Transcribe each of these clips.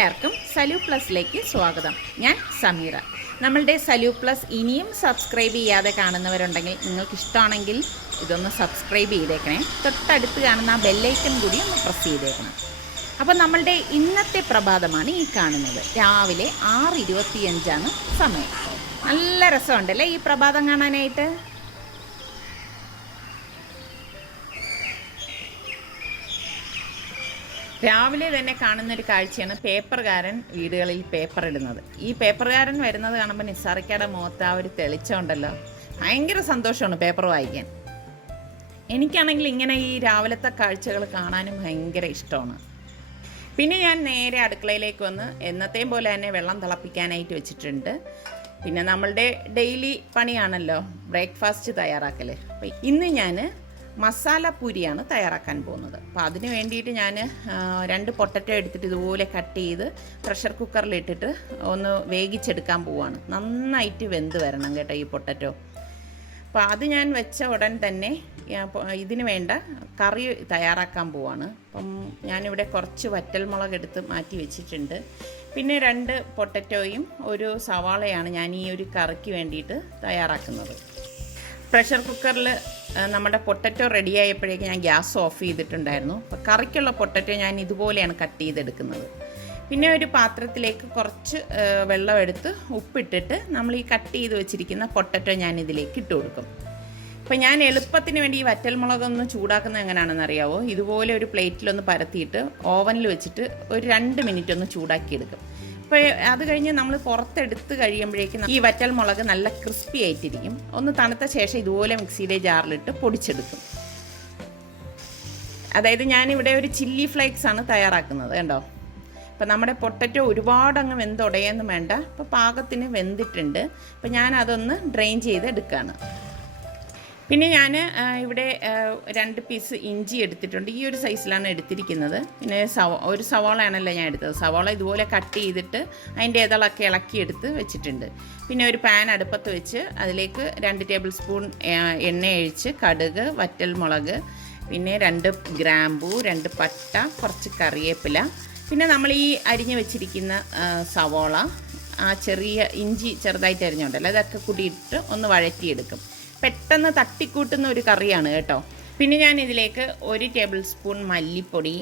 എല്ലാവർക്കും സലൂ പ്ലസിലേക്ക് സ്വാഗതം. ഞാൻ സമീറ. നമ്മളുടെ സലൂ പ്ലസ് ഇനിയും സബ്സ്ക്രൈബ് ചെയ്യാതെ കാണുന്നവരുണ്ടെങ്കിൽ നിങ്ങൾക്ക് ഇഷ്ടമാണെങ്കിൽ ഇതൊന്ന് സബ്സ്ക്രൈബ് ചെയ്തേക്കണേ. തൊട്ടടുത്ത് കാണുന്ന ആ ബെല്ലൈക്കൺ കൂടി ഒന്ന് പ്രസ് ചെയ്തേക്കണം. അപ്പോൾ നമ്മളുടെ ഇന്നത്തെ പ്രഭാതമാണ് ഈ കാണുന്നത്. രാവിലെ 6:25 സമയം. നല്ല രസമുണ്ടല്ലേ ഈ പ്രഭാതം കാണാനായിട്ട്. രാവിലെ തന്നെ കാണുന്നൊരു കാഴ്ചയാണ് പേപ്പർകാരൻ വീടുകളിൽ പേപ്പർ ഇടുന്നത്. ഈ പേപ്പർകാരൻ വരുന്നത് കാണുമ്പോൾ നിസാറിക്കയുടെ മുഖത്ത് ആ ഒരു തെളിച്ചമുണ്ടല്ലോ, ഭയങ്കര സന്തോഷമാണ് പേപ്പർ വായിക്കാൻ. എനിക്കാണെങ്കിൽ ഇങ്ങനെ ഈ രാവിലത്തെ കാഴ്ചകൾ കാണാനും ഭയങ്കര ഇഷ്ടമാണ്. പിന്നെ ഞാൻ നേരെ അടുക്കളയിലേക്ക് വന്ന് എന്നത്തെയും പോലെ തന്നെ വെള്ളം തിളപ്പിക്കാനായിട്ട് വെച്ചിട്ടുണ്ട്. പിന്നെ നമ്മളുടെ ഡെയിലി പണിയാണല്ലോ ബ്രേക്ക്ഫാസ്റ്റ് തയ്യാറാക്കൽ. അപ്പം ഇന്ന് ഞാൻ മസാല പൂരിയാണ് തയ്യാറാക്കാൻ പോകുന്നത്. അപ്പോൾ അതിന് വേണ്ടിയിട്ട് ഞാൻ 2 പൊട്ടറ്റോ എടുത്തിട്ട് ഇതുപോലെ കട്ട് ചെയ്ത് പ്രഷർ കുക്കറിലിട്ടിട്ട് ഒന്ന് വേവിച്ചെടുക്കാൻ പോവുകയാണ്. നന്നായിട്ട് വെന്ത് വരണം കേട്ടോ ഈ പൊട്ടറ്റോ. അപ്പോൾ അത് ഞാൻ വെച്ച ഉടൻ തന്നെ ഇതിന് വേണ്ട കറി തയ്യാറാക്കാൻ പോവാണ്. അപ്പം ഞാനിവിടെ കുറച്ച് വറ്റൽമുളക് എടുത്ത് മാറ്റി വെച്ചിട്ടുണ്ട്. പിന്നെ 2 പൊട്ടറ്റോയും ഒരു സവാളയാണ് ഞാൻ ഈ ഒരു കറിക്ക് വേണ്ടിയിട്ട് തയ്യാറാക്കുന്നത്. പ്രഷർ കുക്കറിൽ നമ്മുടെ പൊട്ടറ്റോ റെഡിയായപ്പോഴേക്ക് ഞാൻ ഗ്യാസ് ഓഫ് ചെയ്തിട്ടുണ്ടായിരുന്നു. അപ്പോൾ കറിക്കുള്ള പൊട്ടറ്റോ ഞാൻ ഇതുപോലെയാണ് കട്ട് ചെയ്തെടുക്കുന്നത്. പിന്നെ ഒരു പാത്രത്തിലേക്ക് കുറച്ച് വെള്ളം എടുത്ത് ഉപ്പിട്ടിട്ട് നമ്മൾ ഈ കട്ട് ചെയ്ത് വെച്ചിരിക്കുന്ന പൊട്ടറ്റോ ഞാൻ ഇതിലേക്ക് ഇട്ട് കൊടുക്കും. അപ്പോൾ ഞാൻ എളുപ്പത്തിന് വേണ്ടി ഈ വറ്റൽമുളകൊന്ന് ചൂടാക്കുന്നത് എങ്ങനെയാണെന്ന് അറിയാവോ? ഇതുപോലെ ഒരു പ്ലേറ്റിലൊന്ന് പരത്തിയിട്ട് ഓവനിൽ വെച്ചിട്ട് ഒരു 2 മിനിറ്റ് ഒന്ന് ചൂടാക്കിയെടുക്കും. അപ്പോൾ അത് കഴിഞ്ഞ് നമ്മൾ പുറത്തെടുത്ത് കഴിയുമ്പോഴേക്കും ഈ വറ്റൽ മുളക് നല്ല ക്രിസ്പി ആയിട്ടിരിക്കും. ഒന്ന് തണുത്ത ശേഷം ഇതുപോലെ മിക്സിയുടെ ജാറിലിട്ട് പൊടിച്ചെടുക്കും. അതായത് ഞാനിവിടെ ഒരു ചില്ലി ഫ്ലേക്സ് ആണ് തയ്യാറാക്കുന്നത് കണ്ടോ. അപ്പോൾ നമ്മുടെ പൊട്ടറ്റോ ഒരുപാടങ്ങ് വെന്തുടയൊന്നും വേണ്ട. അപ്പോൾ പാകത്തിന് വെന്തിട്ടുണ്ട്. അപ്പോൾ ഞാനതൊന്ന് ഡ്രെയിൻ ചെയ്ത് എടുക്കുകയാണ്. പിന്നെ ഞാൻ ഇവിടെ 2 പീസ് ഇഞ്ചി എടുത്തിട്ടുണ്ട്. ഈ ഒരു സൈസിലാണ് എടുത്തിരിക്കുന്നത്. പിന്നെ ഒരു സവാളയാണല്ലോ ഞാൻ എടുത്തത്. സവാള ഇതുപോലെ കട്ട് ചെയ്തിട്ട് അതിൻ്റെ ഇതളൊക്കെ ഇളക്കിയെടുത്ത് വെച്ചിട്ടുണ്ട്. പിന്നെ ഒരു പാൻ അടുപ്പത്ത് വെച്ച് അതിലേക്ക് 2 ടേബിൾ സ്പൂൺ എണ്ണ ഒഴിച്ച് കടുക്, വറ്റൽമുളക്, പിന്നെ 2 ഗ്രാമ്പൂ, 2 പട്ട, കുറച്ച് കറിവേപ്പില, പിന്നെ നമ്മൾ ഈ അരിഞ്ഞ് വെച്ചിരിക്കുന്ന സവാള, ആ ചെറിയ ഇഞ്ചി ചെറുതായിട്ട് അരിഞ്ഞുണ്ടല്ലോ അതൊക്കെ കൂടിയിട്ട് ഒന്ന് വഴറ്റിയെടുക്കും. പെട്ടെന്ന് തട്ടിക്കൂട്ടുന്ന ഒരു കറിയാണ് കേട്ടോ. പിന്നെ ഞാൻ ഇതിലേക്ക് 1 ടേബിൾ സ്പൂൺ മല്ലിപ്പൊടി,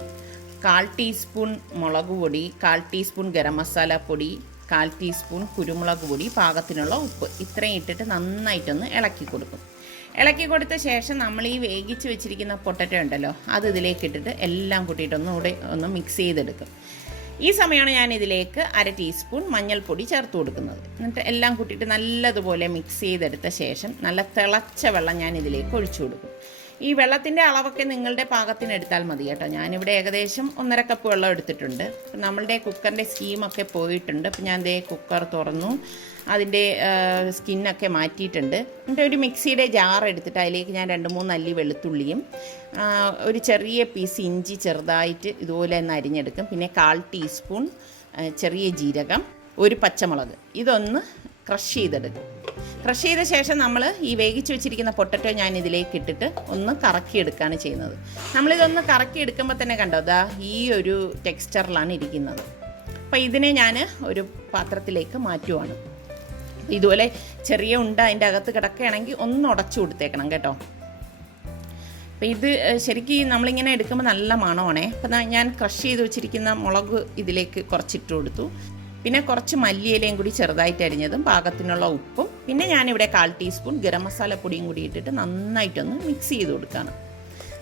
1/4 ടീസ്പൂൺ മുളക് പൊടി, 1/4 ടീസ്പൂൺ ഗരം മസാല പൊടി, 1/4 ടീസ്പൂൺ കുരുമുളക് പൊടി, പാകത്തിനുള്ള ഉപ്പ്, ഇത്രയും ഇട്ടിട്ട് നന്നായിട്ടൊന്ന് ഇളക്കി കൊടുക്കും. ഇളക്കി കൊടുത്ത ശേഷം നമ്മൾ ഈ വേവിച്ച് വെച്ചിരിക്കുന്ന പൊട്ടറ്റോ ഉണ്ടല്ലോ അത് ഇതിലേക്ക് ഇട്ടിട്ട് എല്ലാം കൂട്ടിയിട്ടൊന്നുകൂടെ ഒന്ന് മിക്സ് ചെയ്തെടുക്കും. ഈ സമയമാണ് ഞാൻ ഇതിലേക്ക് 1/2 ടീസ്പൂൺ മഞ്ഞൾപ്പൊടി ചേർത്ത് കൊടുക്കുന്നത്. എന്നിട്ട് എല്ലാം കൂട്ടിയിട്ട് നല്ലതുപോലെ മിക്സ് ചെയ്തെടുത്ത ശേഷം നല്ല തിളച്ച വെള്ളം ഞാൻ ഇതിലേക്ക് ഒഴിച്ചു കൊടുക്കും. ഈ വെള്ളത്തിൻ്റെ അളവൊക്കെ നിങ്ങളുടെ പാകത്തിന് എടുത്താൽ മതി കേട്ടോ. ഞാനിവിടെ ഏകദേശം 1.5 കപ്പ് വെള്ളം എടുത്തിട്ടുണ്ട്. നമ്മളുടെ കുക്കറിൻ്റെ സ്റ്റീമൊക്കെ പോയിട്ടുണ്ട്. അപ്പോൾ ഞാൻ ദേ കുക്കർ തുറന്നു, അതിൻ്റെ സ്കിന്നൊക്കെ മാറ്റിയിട്ടുണ്ട്. എന്നിട്ട് ഒരു മിക്സിയുടെ ജാർ എടുത്തിട്ട് അതിലേക്ക് ഞാൻ 2-3 അല്ലി വെളുത്തുള്ളിയും ഒരു ചെറിയ പീസ് ഇഞ്ചി ചെറുതായിട്ട് ഇതുപോലെ ഒന്ന് അരിഞ്ഞെടുക്കും. പിന്നെ 1/4 ടീസ്പൂൺ ചെറിയ ജീരകം, ഒരു പച്ചമുളക്, ഇതൊന്ന് ക്രഷ് ചെയ്തെടുക്കും. ക്രഷ് ചെയ്ത ശേഷം നമ്മൾ ഈ വേവിച്ച് വെച്ചിരിക്കുന്ന പൊട്ടറ്റോ ഞാൻ ഇതിലേക്ക് ഇട്ടിട്ട് ഒന്ന് കറക്കിയെടുക്കുകയാണ് ചെയ്യുന്നത്. നമ്മളിതൊന്ന് കറക്കിയെടുക്കുമ്പോൾ തന്നെ കണ്ടോ ദാ ഈ ഒരു ടെക്സ്ചറിലാണ് ഇരിക്കുന്നത്. അപ്പോൾ ഇതിനെ ഞാൻ ഒരു പാത്രത്തിലേക്ക് മാറ്റുവാണ്. ഇതുപോലെ ചെറിയ ഉണ്ട അതിൻ്റെ അകത്ത് കിടക്കുകയാണെങ്കിൽ ഒന്ന് ഉടച്ചു കൊടുത്തേക്കണം കേട്ടോ. അപ്പോൾ ഇത് ശരിക്കും നമ്മളിങ്ങനെ എടുക്കുമ്പോൾ നല്ല മണമാണേ. അപ്പം ഞാൻ ക്രഷ് ചെയ്ത് വെച്ചിരിക്കുന്ന മുളക് ഇതിലേക്ക് കുറച്ചിട്ട് കൊടുത്തു. പിന്നെ കുറച്ച് മല്ലിയിലയും കൂടി ചെറുതായിട്ട് അരിഞ്ഞതും, പാകത്തിനുള്ള ഉപ്പും, പിന്നെ ഞാനിവിടെ 1/4 ടീസ്പൂൺ ഗരം മസാല പൊടിയും കൂടി ഇട്ടിട്ട് നന്നായിട്ടൊന്ന് മിക്സ് ചെയ്ത് കൊടുക്കുകയാണ്.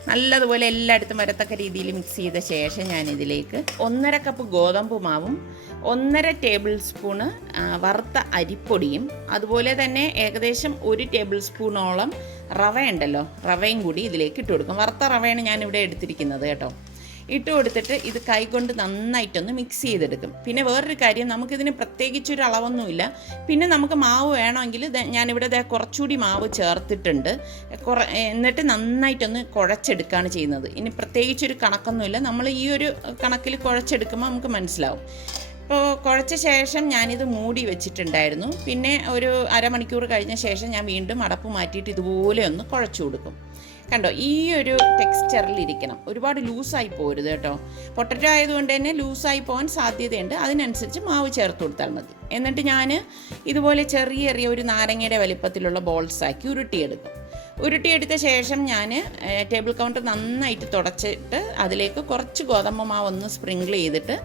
നല്ലതുപോലെ എല്ലായിടത്തും വരത്തക്ക രീതിയിൽ മിക്സ് ചെയ്ത ശേഷം ഞാനിതിലേക്ക് 1.5 കപ്പ് ഗോതമ്പ് മാവും 1.5 ടേബിൾ സ്പൂണ് വറുത്ത അരിപ്പൊടിയും, അതുപോലെ തന്നെ ഏകദേശം 1 ടേബിൾ സ്പൂണോളം റവ ഉണ്ടല്ലോ റവയും കൂടി ഇതിലേക്ക് ഇട്ട് കൊടുക്കും. വറുത്ത റവയാണ് ഞാനിവിടെ എടുത്തിരിക്കുന്നത് കേട്ടോ. ഇട്ട് കൊടുത്തിട്ട് ഇത് കൈകൊണ്ട് നന്നായിട്ടൊന്ന് മിക്സ് ചെയ്തെടുക്കും. പിന്നെ വേറൊരു കാര്യം, നമുക്കിതിന് പ്രത്യേകിച്ചൊരു അളവൊന്നുമില്ല. പിന്നെ നമുക്ക് മാവ് വേണമെങ്കിൽ ഞാനിവിടെ കുറച്ചുകൂടി മാവ് ചേർത്തിട്ടുണ്ട്. എന്നിട്ട് നന്നായിട്ടൊന്ന് കുഴച്ചെടുക്കുകയാണ് ചെയ്യുന്നത്. ഇനി പ്രത്യേകിച്ചൊരു കണക്കൊന്നുമില്ല, നമ്മൾ ഈ ഒരു കണക്കിൽ കുഴച്ചെടുക്കുമ്പോൾ നമുക്ക് മനസ്സിലാവും. അപ്പോൾ കുഴച്ച ശേഷം ഞാനിത് മൂടി വെച്ചിട്ടുണ്ടായിരുന്നു. പിന്നെ ഒരു അരമണിക്കൂർ കഴിഞ്ഞ ശേഷം ഞാൻ വീണ്ടും അടപ്പ് മാറ്റിയിട്ട് ഇതുപോലെ ഒന്ന് കുഴച്ചു കൊടുക്കും. കണ്ടോ, ഈ ഒരു ടെക്സ്ചറിൽ ഇരിക്കണം, ഒരുപാട് ലൂസായി പോരുത് കേട്ടോ. പൊട്ടറ്റോ ആയതുകൊണ്ട് തന്നെ ലൂസായി പോകാൻ സാധ്യതയുണ്ട്, അതിനനുസരിച്ച് മാവ് ചേർത്ത് കൊടുത്താൽ മതി. എന്നിട്ട് ഞാൻ ഇതുപോലെ ചെറിയ ഒരു നാരങ്ങയുടെ വലിപ്പത്തിലുള്ള ബോൾസാക്കി ഉരുട്ടിയെടുത്ത ശേഷം ഞാൻ ടേബിൾ കൗണ്ടർ നന്നായിട്ട് തുടച്ചിട്ട് അതിലേക്ക് കുറച്ച് ഗോതമ്പ് മാവ് ഒന്ന് സ്പ്രിങ്കിൾ ചെയ്തിട്ട്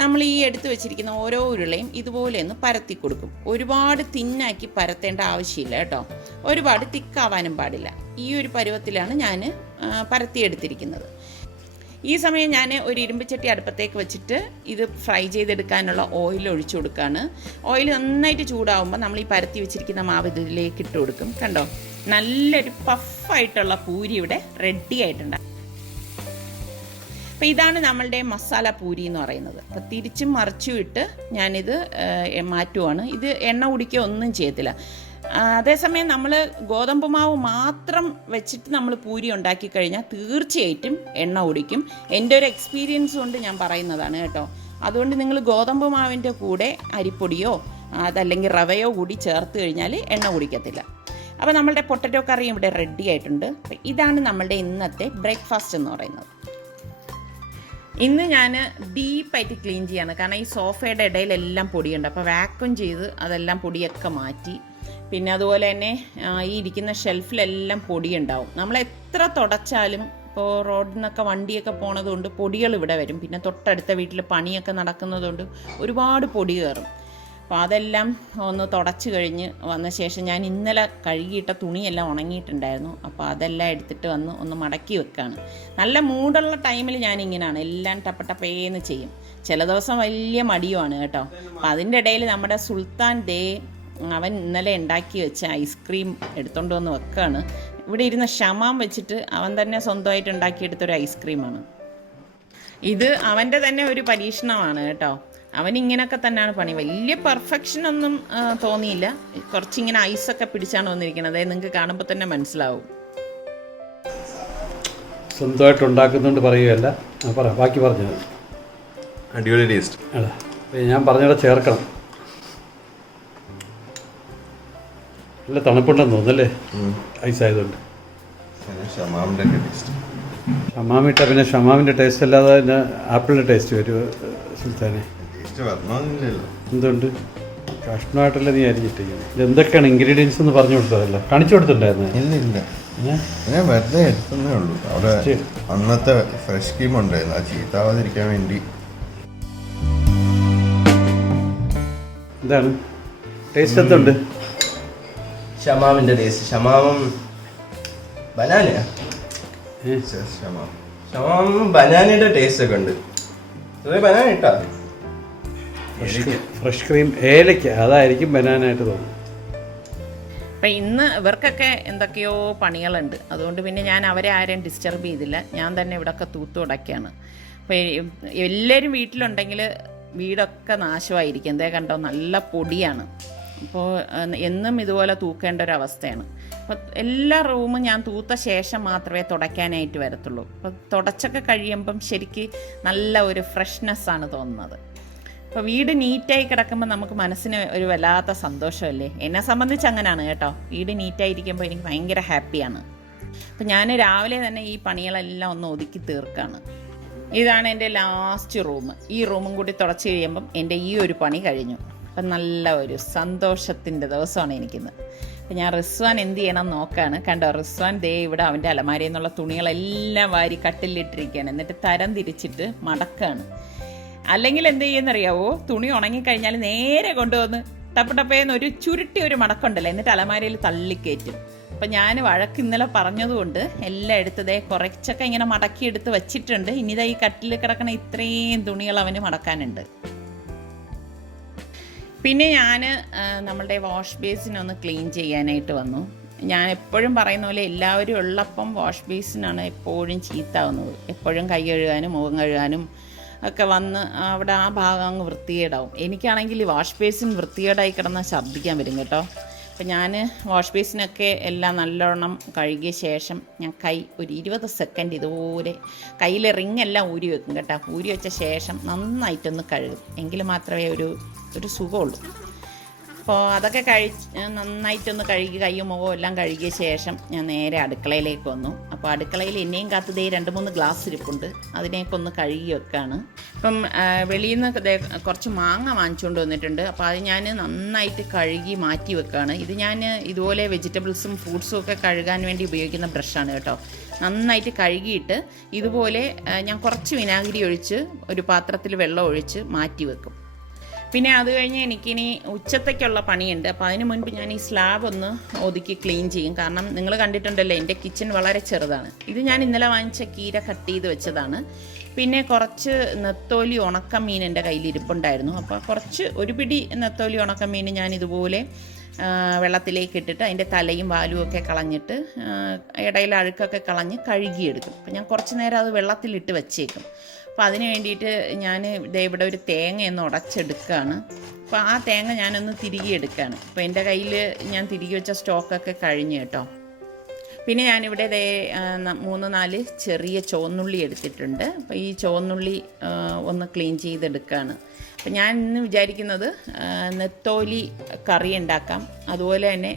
നമ്മൾ ഈ എടുത്ത് വെച്ചിരിക്കുന്ന ഓരോ ഉരുളയും ഇതുപോലെ ഒന്ന് പരത്തി കൊടുക്കും. ഒരുപാട് തിന്നാക്കി പരത്തേണ്ട ആവശ്യമില്ല കേട്ടോ, ഒരുപാട് തിക്കാവാനും പാടില്ല. ഈ ഒരു പരുവത്തിലാണ് ഞാൻ പരത്തിയെടുത്തിരിക്കുന്നത്. ഈ സമയം ഞാൻ ഒരു ഇരുമ്പ് ചട്ടി അടുപ്പത്തേക്ക് വെച്ചിട്ട് ഇത് ഫ്രൈ ചെയ്തെടുക്കാനുള്ള ഓയിൽ ഒഴിച്ചു കൊടുക്കുകയാണ്. ഓയിൽ നന്നായിട്ട് ചൂടാവുമ്പോൾ നമ്മൾ ഈ പരത്തി വെച്ചിരിക്കുന്ന മാവ് ഇതിലേക്ക് ഇട്ട് കൊടുക്കും. കണ്ടോ, നല്ലൊരു പഫായിട്ടുള്ള പൂരി ഇവിടെ റെഡി ആയിട്ടുണ്ട്. അപ്പോൾ ഇതാണ് നമ്മളുടെ മസാല പൂരി എന്ന് പറയുന്നത്. അപ്പോൾ തിരിച്ചും മറിച്ചും ഇട്ട് ഞാനിത് മാറ്റുവാണ്. ഇത് എണ്ണ കുടിക്കുക ഒന്നും ചെയ്യത്തില്ല. അതേസമയം നമ്മൾ ഗോതമ്പ് മാവ് മാത്രം വെച്ചിട്ട് നമ്മൾ പൂരി ഉണ്ടാക്കി കഴിഞ്ഞാൽ തീർച്ചയായിട്ടും എണ്ണ കുടിക്കും. എൻ്റെ ഒരു എക്സ്പീരിയൻസ് കൊണ്ട് ഞാൻ പറയുന്നതാണ് കേട്ടോ. അതുകൊണ്ട് നിങ്ങൾ ഗോതമ്പ് മാവിൻ്റെ കൂടെ അരിപ്പൊടിയോ അതല്ലെങ്കിൽ റവയോ കൂടി ചേർത്ത് കഴിഞ്ഞാൽ എണ്ണ കുടിക്കത്തില്ല. അപ്പോൾ നമ്മളുടെ പൊട്ടറ്റോ കറി ഇവിടെ റെഡി ആയിട്ടുണ്ട്. അപ്പോൾ ഇതാണ് നമ്മളുടെ ഇന്നത്തെ ബ്രേക്ക്ഫാസ്റ്റ് എന്ന് പറയുന്നത്. ഇന്ന് ഞാൻ ഡീപ്പായിട്ട് ക്ലീൻ ചെയ്യാണ്, കാരണം ഈ സോഫയുടെ ഇടയിലെല്ലാം പൊടിയുണ്ട്. അപ്പോൾ വാക്വം ചെയ്ത് അതെല്ലാം പൊടിയൊക്കെ മാറ്റി. പിന്നെ അതുപോലെ തന്നെ ഈ ഇരിക്കുന്ന ഷെൽഫിലെല്ലാം പൊടിയുണ്ടാവും. നമ്മൾ എത്ര തുടച്ചാലും ഇപ്പോൾ റോഡിൽ നിന്നൊക്കെ വണ്ടിയൊക്കെ പോണതുകൊണ്ട് പൊടികൾ ഇവിടെ വരും. പിന്നെ തൊട്ടടുത്ത വീട്ടിൽ പണിയൊക്കെ നടക്കുന്നതുകൊണ്ട് ഒരുപാട് പൊടി കയറും. അപ്പോൾ അതെല്ലാം ഒന്ന് തുടച്ച് കഴിഞ്ഞ് വന്ന ശേഷം ഞാൻ ഇന്നലെ കഴുകിയിട്ട തുണിയെല്ലാം ഉണങ്ങിയിട്ടുണ്ടായിരുന്നു. അപ്പോൾ അതെല്ലാം എടുത്തിട്ട് വന്ന് ഒന്ന് മടക്കി വെക്കുകയാണ്. നല്ല മൂടുള്ള ടൈമിൽ ഞാനിങ്ങനെയാണ് എല്ലാം ടപ്പേന്ന് ചെയ്യും. ചില ദിവസം വലിയ മടിയുമാണ് കേട്ടോ. അപ്പോൾ അതിൻ്റെ ഇടയിൽ നമ്മുടെ സുൽത്താൻ അവൻ ഇന്നലെ ഉണ്ടാക്കി വെച്ച ഐസ്ക്രീം എടുത്തുകൊണ്ട് വന്ന് വെക്കുകയാണ്. ഇവിടെ ഇരുന്ന ഷമാം വെച്ചിട്ട് അവൻ തന്നെ സ്വന്തമായിട്ട് ഉണ്ടാക്കിയെടുത്തൊരു ഐസ്ക്രീമാണ് ഇത്. അവൻ്റെ തന്നെ ഒരു പരീക്ഷണമാണ് കേട്ടോ. അവനിങ്ങനെയൊക്കെ തന്നെയാണ് പണി. വലിയ പെർഫെക്ഷൻ ഒന്നും തോന്നിയില്ല. കുറച്ചിങ്ങനെ ഐസൊക്കെ പിടിച്ചാണ് വന്നിരിക്കുന്നത്. നിങ്ങൾക്ക് കാണുമ്പോൾ തന്നെ മനസ്സിലാവും. സ്വന്തമായിട്ട് ഉണ്ടാക്കുന്നുണ്ട് പറയുകയല്ല, ബാക്കി പറഞ്ഞത് അടിപൊളി ടേസ്റ്റ്. അല്ല, ഞാൻ പറഞ്ഞവിടെ ചേർക്കണം. നല്ല തണുപ്പുണ്ടെന്ന് തോന്നുന്നല്ലേ ഐസായതുകൊണ്ട്. ഷമാമിട്ട പിന്നെ ഷമാമിൻ്റെ ടേസ്റ്റ് അല്ലാതെ പിന്നെ ആപ്പിളിൻ്റെ ടേസ്റ്റ് വരും സുൽത്താനെ. എന്തുകൊണ്ട് കഷ്ണമായിട്ടല്ലേ നീ അരിഞ്ഞിട്ടിരിക്കുന്നത്? ഇത് എന്തൊക്കെയാണ് ഇൻഗ്രീഡിയൻസ് എന്ന് പറഞ്ഞു കൊടുത്തതല്ലോ, കാണിച്ചു കൊടുത്തിട്ടുണ്ടായിരുന്നു? ഇല്ല, ഞാൻ വെറുതെ എടുത്തേ ഉള്ളൂ. അവിടെ അന്നത്തെ ഫ്രഷ് ക്രീം ഉണ്ടായിരുന്നു, അത് ചീത്താവാതിരിക്കാൻ വേണ്ടി. എന്താണ് ടേസ്റ്റ്? എന്തുണ്ട് ഷമാമിൻ്റെ ടേസ്റ്റ്? ഷമാമും ബനാനയാ? ഷമാമും ബനാനയുടെ ടേസ്റ്റ് ഒക്കെ ഉണ്ട്. ബനാന ഇട്ടാ ഫ്രഷ് ക്രീം ഏലയ്ക്ക, അതായിരിക്കും ബനാനായിട്ട് തോന്നുന്നു. അപ്പം ഇന്ന് ഇവർക്കൊക്കെ എന്തൊക്കെയോ പണികളുണ്ട്. അതുകൊണ്ട് പിന്നെ ഞാൻ അവരെ ആരെയും ഡിസ്റ്റർബ് ചെയ്തില്ല. ഞാൻ തന്നെ ഇവിടെയൊക്കെ തൂത്തുടയ്ക്കാണ്. അപ്പോൾ എല്ലാവരും വീട്ടിലുണ്ടെങ്കിൽ വീടൊക്കെ നാശമായിരിക്കും. എന്തേ കണ്ടോ, നല്ല പൊടിയാണ്. അപ്പോൾ എന്നും ഇതുപോലെ തൂക്കേണ്ട ഒരു അവസ്ഥയാണ്. അപ്പോൾ എല്ലാ റൂമും ഞാൻ തൂത്ത ശേഷം മാത്രമേ തുടയ്ക്കാനായിട്ട് വരത്തുള്ളൂ. അപ്പോൾ തുടച്ചൊക്കെ കഴിയുമ്പം ശരിക്ക് നല്ല ഒരു ഫ്രഷ്നെസ്സാണ് തോന്നുന്നത്. അപ്പോൾ വീട് നീറ്റായി കിടക്കുമ്പോൾ നമുക്ക് മനസ്സിന് ഒരു വല്ലാത്ത സന്തോഷമല്ലേ. എന്നെ സംബന്ധിച്ച് അങ്ങനെയാണ് കേട്ടോ. വീട് നീറ്റായിരിക്കുമ്പോൾ എനിക്ക് ഭയങ്കര ഹാപ്പിയാണ്. അപ്പോൾ ഞാൻ രാവിലെ തന്നെ ഈ പണികളെല്ലാം ഒന്ന് ഒതുക്കി തീർക്കുകയാണ്. ഇതാണ് എൻ്റെ ലാസ്റ്റ് റൂം. ഈ റൂമും കൂടി തുടച്ച് കഴിയുമ്പം എൻ്റെ ഈ ഒരു പണി കഴിഞ്ഞു. അപ്പം നല്ല ഒരു സന്തോഷത്തിൻ്റെ ദിവസമാണ് എനിക്കിന്ന്. അപ്പം ഞാൻ റിസ്വാൻ എന്ത് ചെയ്യണം നോക്കുകയാണ്. കണ്ടോ, റിസ്വാൻ ഇവിടെ അവൻ്റെ അലമാരയിൽ നിന്നുള്ള തുണികളെല്ലാം വാരി കട്ടിലിട്ടിരിക്കുകയാണ്. എന്നിട്ട് തരം തിരിച്ചിട്ട് മടക്കുകയാണ്. അല്ലെങ്കിൽ എന്ത് ചെയ്യുമെന്നറിയാവോ, തുണി ഉണങ്ങിക്കഴിഞ്ഞാൽ നേരെ കൊണ്ടുവന്ന് ടപ്പേന്ന് ഒരു ചുരുട്ടി ഒരു മടക്കുണ്ടല്ലോ, എന്നിട്ട് അലമാരയിൽ തള്ളിക്കയറ്റും. അപ്പം ഞാൻ വഴക്ക് ഇന്നലെ പറഞ്ഞതുകൊണ്ട് എല്ലാം എടുത്തതേ കുറച്ചൊക്കെ ഇങ്ങനെ മടക്കിയെടുത്ത് വെച്ചിട്ടുണ്ട്. ഇനിതാ ഈ കട്ടിൽ കിടക്കണ ഇത്രയും തുണികൾ അവന് മടക്കാനുണ്ട്. പിന്നെ ഞാൻ നമ്മളുടെ വാഷ് ബേസിനൊന്ന് ക്ലീൻ ചെയ്യാനായിട്ട് വന്നു. ഞാൻ എപ്പോഴും പറയുന്ന പോലെ എല്ലാവരും ഉള്ളപ്പം വാഷ് ബേസിനാണ് എപ്പോഴും ചീത്താവുന്നത്. എപ്പോഴും കൈ കഴുകാനും മുഖം കഴുകാനും ഒക്കെ വന്ന് അവിടെ ആ ഭാഗം അങ്ങ് വൃത്തികേടാവും. എനിക്കാണെങ്കിൽ വാഷ് ബേസിൻ വൃത്തികേടായി കിടന്നാൽ ഛർദ്ദിക്കാൻ വരും കേട്ടോ. അപ്പം ഞാൻ വാഷ് ബേസിനൊക്കെ എല്ലാം നല്ലോണം കഴുകിയ ശേഷം ഞാൻ കൈ ഒരു 20 സെക്കൻഡ് ഇതുപോലെ കയ്യിലെ റിങ്ങെല്ലാം ഊരി വെക്കും കേട്ടോ. ഊരി വെച്ച ശേഷം നന്നായിട്ടൊന്ന് കഴുകും. എങ്കിൽ മാത്രമേ ഒരു സുഖമുള്ളൂ. അപ്പോൾ അതൊക്കെ നന്നായിട്ടൊന്ന് കഴുകി കയ്യും മുഖവും എല്ലാം കഴുകിയ ശേഷം ഞാൻ നേരെ അടുക്കളയിലേക്ക് വന്നു. അപ്പോൾ അടുക്കളയിൽ എന്നെയും കാത്ത് ദേ 2-3 ഗ്ലാസ് ഇരിപ്പുണ്ട്, അതിനെയൊക്കെ ഒന്ന് കഴുകി വെക്കുകയാണ്. ഇപ്പം വെളിയിൽ നിന്ന് കുറച്ച് മാങ്ങ വാങ്ങിച്ചുകൊണ്ട് വന്നിട്ടുണ്ട്. അപ്പോൾ അത് ഞാൻ നന്നായിട്ട് കഴുകി മാറ്റി വെക്കുകയാണ്. ഇത് ഞാൻ ഇതുപോലെ വെജിറ്റബിൾസും ഫ്രൂട്ട്സും ഒക്കെ കഴുകാൻ വേണ്ടി ഉപയോഗിക്കുന്ന ബ്രഷാണ് കേട്ടോ. നന്നായിട്ട് കഴുകിയിട്ട് ഇതുപോലെ ഞാൻ കുറച്ച് വിനാഗിരി ഒഴിച്ച് ഒരു പാത്രത്തിൽ വെള്ളം ഒഴിച്ച് മാറ്റി വെക്കും. പിന്നെ അത് കഴിഞ്ഞ് എനിക്കിനി ഉച്ചത്തേക്കുള്ള പണിയുണ്ട്. അപ്പോൾ അതിന് മുൻപ് ഞാൻ ഈ സ്ലാബ് ഒന്ന് ഒതുക്കി ക്ലീൻ ചെയ്യും. കാരണം നിങ്ങൾ കണ്ടിട്ടുണ്ടല്ലോ എൻ്റെ കിച്ചൺ വളരെ ചെറുതാണ്. ഇത് ഞാൻ ഇന്നലെ വാങ്ങിച്ച കീര കട്ട് ചെയ്ത് വെച്ചതാണ്. പിന്നെ കുറച്ച് നെത്തോലി ഉണക്കമീൻ എൻ്റെ കയ്യിൽ ഇരിപ്പുണ്ടായിരുന്നു. അപ്പോൾ ഒരു പിടി നെത്തോലി ഉണക്കമീൻ ഞാൻ ഇതുപോലെ വെള്ളത്തിലേക്ക് ഇട്ടിട്ട് അതിൻ്റെ തലയും വാലും ഒക്കെ കളഞ്ഞിട്ട് ഇടയിൽ അഴുക്കൊക്കെ കളഞ്ഞ് കഴുകിയെടുക്കും. അപ്പോൾ ഞാൻ കുറച്ച് നേരം അത് വെള്ളത്തിലിട്ട് വെച്ചേക്കും. അപ്പോൾ അതിന് വേണ്ടിയിട്ട് ഞാൻ ഇവിടെ ഒരു തേങ്ങയൊന്ന് ഉടച്ചെടുക്കുകയാണ്. അപ്പോൾ ആ തേങ്ങ ഞാനൊന്ന് തിരികെ എടുക്കുകയാണ്. അപ്പോൾ എൻ്റെ കയ്യിൽ ഞാൻ തിരികെ വെച്ച സ്റ്റോക്കൊക്കെ കഴിഞ്ഞു കേട്ടോ. പിന്നെ ഞാനിവിടെ 3-4 ചെറിയ ചുവന്നുള്ളി എടുത്തിട്ടുണ്ട്. അപ്പോൾ ഈ ചുവന്നുള്ളി ഒന്ന് ക്ലീൻ ചെയ്തെടുക്കുകയാണ്. അപ്പം ഞാൻ ഇന്ന് വിചാരിക്കുന്നത് നെത്തോലി കറി ഉണ്ടാക്കാം. അതുപോലെ തന്നെ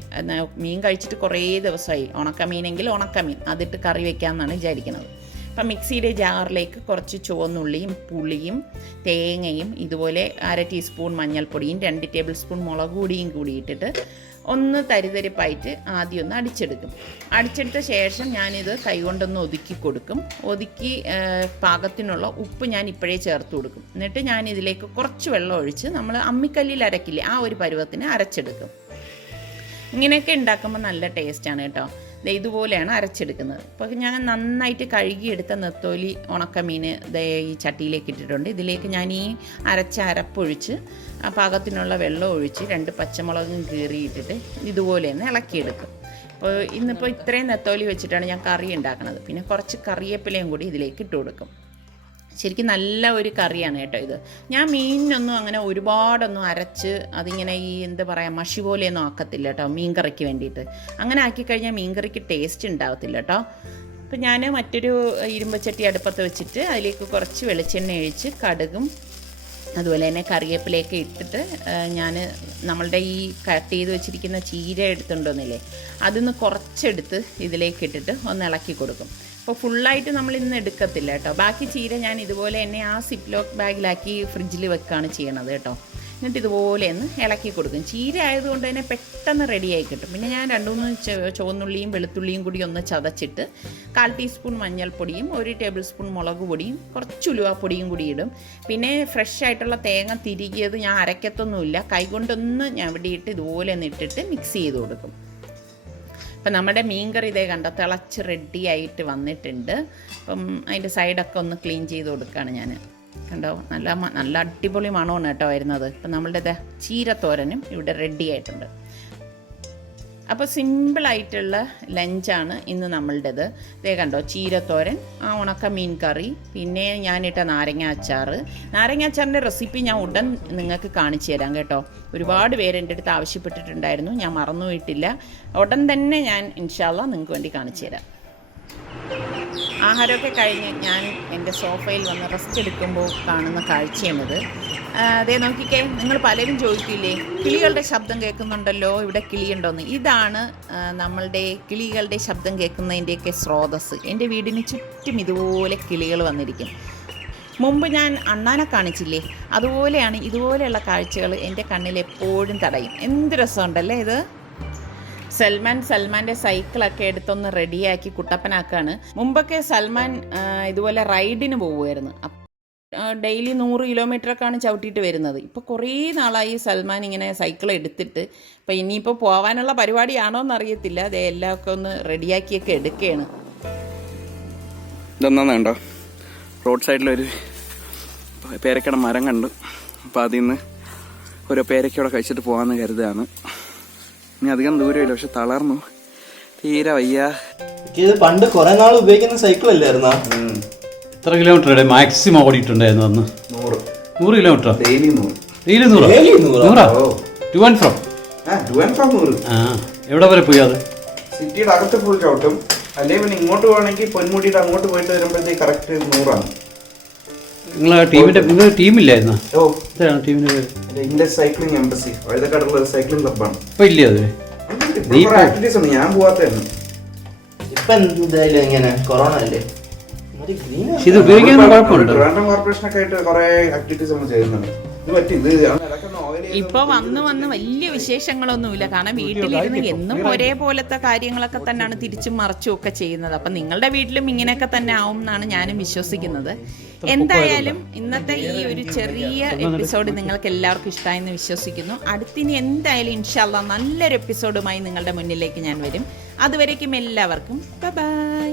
മീൻ കഴിച്ചിട്ട് കുറേ ദിവസമായി. ഉണക്കമീനെങ്കിൽ ഉണക്കമീൻ അതിട്ട് കറി വയ്ക്കാമെന്നാണ് വിചാരിക്കുന്നത്. അപ്പം മിക്സിയുടെ ജാറിലേക്ക് കുറച്ച് ചുവന്നുള്ളിയും പുളിയും തേങ്ങയും ഇതുപോലെ 1/2 ടീസ്പൂൺ മഞ്ഞൾപ്പൊടിയും 2 ടേബിൾ സ്പൂൺ മുളക് പൊടിയും കൂടി ഇട്ടിട്ട് ഒന്ന് തരിതരിപ്പായിട്ട് ആദ്യം ഒന്ന് അടിച്ചെടുക്കും. അടിച്ചെടുത്ത ശേഷം ഞാനിത് കൈകൊണ്ടൊന്ന് ഒതുക്കി കൊടുക്കും. ഒതുക്കി പാകത്തിനുള്ള ഉപ്പ് ഞാൻ ഇപ്പോഴേ ചേർത്ത് കൊടുക്കും. എന്നിട്ട് ഞാൻ ഇതിലേക്ക് കുറച്ച് വെള്ളം ഒഴിച്ച് നമ്മൾ അമ്മിക്കല്ലിൽ അരക്കില്ലേ ആ ഒരു പരുവത്തിന് അരച്ചെടുക്കും. ഇങ്ങനെയൊക്കെ ഉണ്ടാക്കുമ്പോൾ നല്ല ടേസ്റ്റാണ് കേട്ടോ. ഇതുപോലെയാണ് അരച്ചെടുക്കുന്നത്. അപ്പോൾ ഞാൻ നന്നായിട്ട് കഴുകിയെടുത്ത നെത്തോലി ഉണക്കമീൻ ഈ ചട്ടിയിലേക്ക് ഇട്ടിട്ടുണ്ട്. ഇതിലേക്ക് ഞാൻ ഈ അരച്ച അരപ്പൊഴിച്ച് ആ പാകത്തിനുള്ള വെള്ളം ഒഴിച്ച് 2 പച്ചമുളകും കീറിയിട്ടിട്ട് ഇതുപോലെ തന്നെ ഇളക്കിയെടുക്കും. അപ്പോൾ ഇന്നിപ്പോൾ ഇത്രയും നെത്തോലി വെച്ചിട്ടാണ് ഞാൻ കറി ഉണ്ടാക്കുന്നത്. പിന്നെ കുറച്ച് കറിവേപ്പിലയും കൂടി ഇതിലേക്ക് ഇട്ട് കൊടുക്കും. ശരിക്കും നല്ല ഒരു കറിയാണ് കേട്ടോ ഇത്. ഞാൻ മീനിനൊന്നും അങ്ങനെ ഒരുപാടൊന്നും അരച്ച് അതിങ്ങനെ ഈ എന്താ പറയുക മഷി പോലെയൊന്നും ആക്കത്തില്ല കേട്ടോ മീൻ കറിക്ക് വേണ്ടിയിട്ട്. അങ്ങനെ ആക്കിക്കഴിഞ്ഞാൽ മീൻ കറിക്ക് ടേസ്റ്റ് ഉണ്ടാവത്തില്ല കേട്ടോ. അപ്പം ഞാൻ മറ്റൊരു ഇരുമ്പച്ചട്ടി അടുപ്പത്ത് വെച്ചിട്ട് അതിലേക്ക് കുറച്ച് വെളിച്ചെണ്ണ ഒഴിച്ച് കടുകും അതുപോലെ തന്നെ കറിവേപ്പിലയൊക്കെ ഇട്ടിട്ട് ഞാൻ നമ്മളുടെ ഈ കട്ട് ചെയ്ത് വെച്ചിരിക്കുന്ന ചീര എടുത്തുകൊണ്ടുവന്നില്ലേ അതൊന്ന് കുറച്ചെടുത്ത് ഇതിലേക്ക് ഇട്ടിട്ട് ഒന്ന് ഇളക്കി കൊടുക്കും. അപ്പോൾ ഫുള്ളായിട്ട് നമ്മൾ ഇന്ന് എടുക്കത്തില്ല കേട്ടോ. ബാക്കി ചീര ഞാൻ ഇതുപോലെ തന്നെ ആ സിപ്ലോക്ക് ബാഗിലാക്കി ഫ്രിഡ്ജിൽ വെക്കുകയാണ് ചെയ്യണത് കേട്ടോ. എന്നിട്ട് ഇതുപോലെ ഒന്ന് ഇളക്കി കൊടുക്കും. ചീര ആയതുകൊണ്ട് തന്നെ പെട്ടെന്ന് റെഡിയായി കിട്ടും. പിന്നെ ഞാൻ 2-3 ചുവന്നുള്ളിയും വെളുത്തുള്ളിയും കൂടി ഒന്ന് ചതച്ചിട്ട് 1/4 ടീസ്പൂൺ മഞ്ഞൾപ്പൊടിയും 1 ടേബിൾ സ്പൂൺ മുളക് പൊടിയും കുറച്ച് ഉലുവാപ്പൊടിയും കൂടി ഇടും. പിന്നെ ഫ്രഷ് ആയിട്ടുള്ള തേങ്ങ തിരികിയത് ഞാൻ അരക്കത്തൊന്നുമില്ല, കൈകൊണ്ടൊന്ന് ഞാൻ ഇവിടെ ഇട്ട് ഇതുപോലെ ഒന്ന് ഇട്ടിട്ട് മിക്സ് ചെയ്ത് കൊടുക്കും. അപ്പം നമ്മുടെ മീൻകറി ഇതേ കണ്ടോ തിളച്ച് റെഡി ആയിട്ട് വന്നിട്ടുണ്ട്. അപ്പം അതിൻ്റെ സൈഡൊക്കെ ഒന്ന് ക്ലീൻ ചെയ്ത് കൊടുക്കുകയാണ് ഞാൻ. കണ്ടോ നല്ല അടിപൊളി മണമാണ് കേട്ടോ വരുന്നത്. അപ്പം നമ്മളുടെ ചീരത്തോരനും ഇവിടെ റെഡി ആയിട്ടുണ്ട്. അപ്പോൾ സിമ്പിളായിട്ടുള്ള ലഞ്ചാണ് ഇന്ന് നമ്മളുടേത്. ഇതേ കണ്ടോ ചീരത്തോരൻ, ആ ഉണക്ക മീൻ കറി, പിന്നെ ഞാനിട്ട നാരങ്ങ അച്ചാറിൻ്റെ റെസിപ്പി ഞാൻ ഉടൻ നിങ്ങൾക്ക് കാണിച്ചു തരാം കേട്ടോ. ഒരുപാട് പേര് എൻ്റെ അടുത്ത് ആവശ്യപ്പെട്ടിട്ടുണ്ടായിരുന്നു, ഞാൻ മറന്നുപോയിട്ടില്ല. ഉടൻ തന്നെ ഞാൻ ഇൻഷാല്ലാ നിങ്ങൾക്ക് വേണ്ടി കാണിച്ചു തരാം. ആഹാരമൊക്കെ കഴിഞ്ഞ് ഞാൻ എൻ്റെ സോഫയിൽ വന്ന് റെസ്റ്റ് എടുക്കുമ്പോൾ കാണുന്ന കാഴ്ചയാണിത്. അതേ നോക്കിക്കേ, നിങ്ങൾ പലരും ചോദിക്കില്ലേ കിളികളുടെ ശബ്ദം കേൾക്കുന്നുണ്ടല്ലോ, ഇവിടെ കിളിയുണ്ടോയെന്ന്. ഇതാണ് നമ്മളുടെ കിളികളുടെ ശബ്ദം കേൾക്കുന്നതിൻ്റെയൊക്കെ സ്രോതസ്സ്. എൻ്റെ വീടിന് ചുറ്റും ഇതുപോലെ കിളികൾ വന്നിരിക്കും. മുമ്പ് ഞാൻ അണ്ണാനെ കാണിച്ചില്ലേ, അതുപോലെയാണ് ഇതുപോലെയുള്ള കാഴ്ചകൾ എൻ്റെ കണ്ണിൽ എപ്പോഴും തടയും. എന്ത് രസമുണ്ടല്ലേ ഇത്. സൽമാൻ്റെ സൈക്കിളൊക്കെ എടുത്തൊന്ന് റെഡിയാക്കി കുട്ടപ്പനാക്കാണ്. മുമ്പൊക്കെ സൽമാൻ ഇതുപോലെ റൈഡിന് പോകുമായിരുന്നു. ഡെയിലി 100 കിലോമീറ്ററൊക്കെയാണ് ചവിട്ടിയിട്ട് വരുന്നത്. ഇപ്പോൾ കുറേ നാളായി സൽമാൻ ഇങ്ങനെ സൈക്കിൾ എടുത്തിട്ട്. അപ്പോൾ ഇനിയിപ്പോൾ പോകാനുള്ള പരിപാടിയാണോ എന്നറിയത്തില്ല. അതേ എല്ലാമൊക്കെ ഒന്ന് റെഡിയാക്കിയൊക്കെ എടുക്കുകയാണ്. ഇതൊന്നും വേണ്ട, റോഡ് സൈഡിലൊരു പേരക്കട മരം കണ്ടു. അപ്പോൾ അതിൽ നിന്ന് ഓരോ പേരക്കയോടെ കഴിച്ചിട്ട് പോകാമെന്ന് കരുതുകയാണ്. ഇനി അധികം ദൂരമില്ല, പക്ഷെ തളർന്നു, തീരെ വയ്യ. ഇത് പണ്ട് കുറെ നാൾ ഉപയോഗിക്കുന്ന സൈക്കിൾ അല്ലായിരുന്നാ? എത്ര കിലോമീറ്റർ മാക്സിമം ഓടിയിട്ടുണ്ടായിരുന്നു അന്ന്? 100 kilometre daily 100. Two and from. എവിടെ വരെ പോയി? അത് സിറ്റിയുടെ അകത്ത് ഫുൾ ചവിട്ടും. അല്ലെങ്കിൽ പിന്നെ ഇങ്ങോട്ട് പോകണമെങ്കിൽ പൊന്മുടിയുടെ അങ്ങോട്ട് പോയിട്ട് വരുമ്പോഴത്തേക്ക് കറക്റ്റ് 100 ആണ്. നിങ്ങൾ ടീമില്ലായിരുന്നോ? ഓ, ഇതാണ് ടീമിന്റെ പേര്. ഇൻഡസ് സൈക്ലിംഗ് എംബസി, വഴുതക്കാടുള്ള സൈക്ലിംഗ് ക്ലബ്ബാണ്. ഇപ്പൊ ഇല്ലേ അത്? ആക്ടിവിറ്റീസ് ഉണ്ട്, ഞാൻ പോവാത്തതാണ്. ഇപ്പൊ എന്തായാലും എങ്ങനെ കൊറോണ അല്ലേ, ഇത് ഉപയോഗിക്കാൻ കുഴപ്പമുണ്ട്. ട്രിവാൻഡ്രം കോർപ്പറേഷനൊക്കെ ആയിട്ട് കുറെ ആക്ടിവിറ്റീസ് നമ്മൾ ചെയ്യുന്നുണ്ട്. ഇത് പറ്റി ഇത് ഇപ്പൊ വന്ന് വലിയ വിശേഷങ്ങളൊന്നുമില്ല. കാരണം വീട്ടിലിരുന്ന് എന്നും ഒരേപോലത്തെ കാര്യങ്ങളൊക്കെ തന്നെയാണ് തിരിച്ചും മറിച്ചും ഒക്കെ ചെയ്യുന്നത്. അപ്പം നിങ്ങളുടെ വീട്ടിലും ഇങ്ങനെയൊക്കെ തന്നെ ആവും എന്നാണ് ഞാനും വിശ്വസിക്കുന്നത്. എന്തായാലും ഇന്നത്തെ ഈ ഒരു ചെറിയ എപ്പിസോഡ് നിങ്ങൾക്ക് എല്ലാവർക്കും ഇഷ്ടമായെന്ന് വിശ്വസിക്കുന്നു. അടുത്തിനി എന്തായാലും ഇൻഷാ അല്ലാഹ് നല്ലൊരു എപ്പിസോഡുമായി നിങ്ങളുടെ മുന്നിലേക്ക് ഞാൻ വരും. അതുവരേക്കും എല്ലാവർക്കും ബൈ.